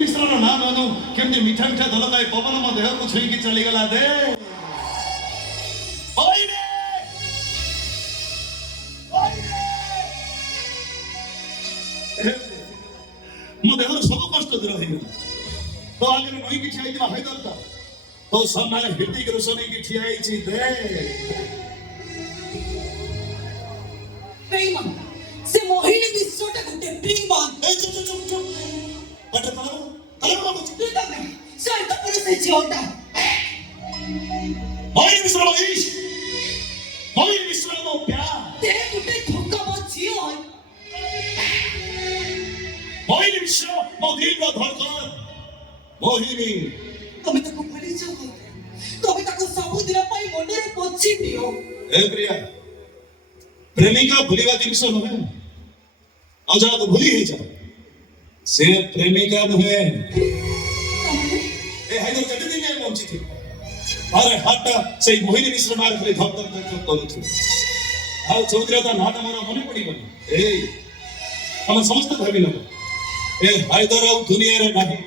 ମିଶ୍ରର ନାଁ ନନୁ କେମିତି ମିଠା ମିଠା ଧଲକାଏ ପବନ ମୋ ଦେହକୁ ଛୁଇଁକି ଚାଲିଗଲା ଦେ ଓଇରେ ମୋ ଦେହର ସବୁ କଷ୍ଟ ଦୂର ହେଇଗଲା ତ ଆଗରେ ନଈକି ଠିଆ ହେଇଥିବା ହାଇଦରଟା ତ ସାମ୍ନାରେ ହୃତିକ ରୋଶନ ହେଇକି ଠିଆ ହେଇଛି ଦେ ପ୍ରେମ ସେ ମୋହିନୀ ବିଶ୍ୱଟା ଗୋଟେ ପ୍ରେମ ଚୁପ ଚୁପ ଚୁପ ଚୁପ ପାଠ ତଳ তুই তো না শান্ত করে সে ঝিওটা मोहिनी मिश्र ମୋ ଇଶ मोहिनी मिश्र ମୋ ପ୍ୟାର তে ଗୋଟେ ଧୋକା ମୋ ଝିଅ मोहिनी मिश्र ମୋ ଦିଲର ଧଡ଼କନ मोहिनी ତମେ ତାକୁ ଭୁଲି ଯାଅ ତମେ ତାକୁ ସବୁଦିନ ପାଇଁ ମନରେ ପୋଛି ଦିଅ ଏ ପ୍ରିୟା ପ୍ରେମିକା ଭୁଲିବା ଜିନିଷ ନୁହେଁ ଆଉ ଯାହାକୁ ଭୁଲି ହେଇଯାଅ ସେ ପ୍ରେମିକା ନୁହେଁ ଏ ହାଇଦର କେତେ ଦିନ ଯାଏଁ ବଞ୍ଚିଥିବ ଆରେ ହାତଟା ସେଇ ମୋହିନୀ ମିଶ୍ର ନାଁରେ ଖାଲି ଧପ ଧପ ଧପ ଧପ କରୁଥିବ ଆଉ ଚୌଧୁରୀ ତା ନାଁଟା ମୋର ମନେ ପଡ଼ିବନି ଏଇ ତମେ ସମସ୍ତେ ଭାବି ନେବ ଏ ହାଇଦର ଆଉ ଦୁନିଆରେ ନାହିଁ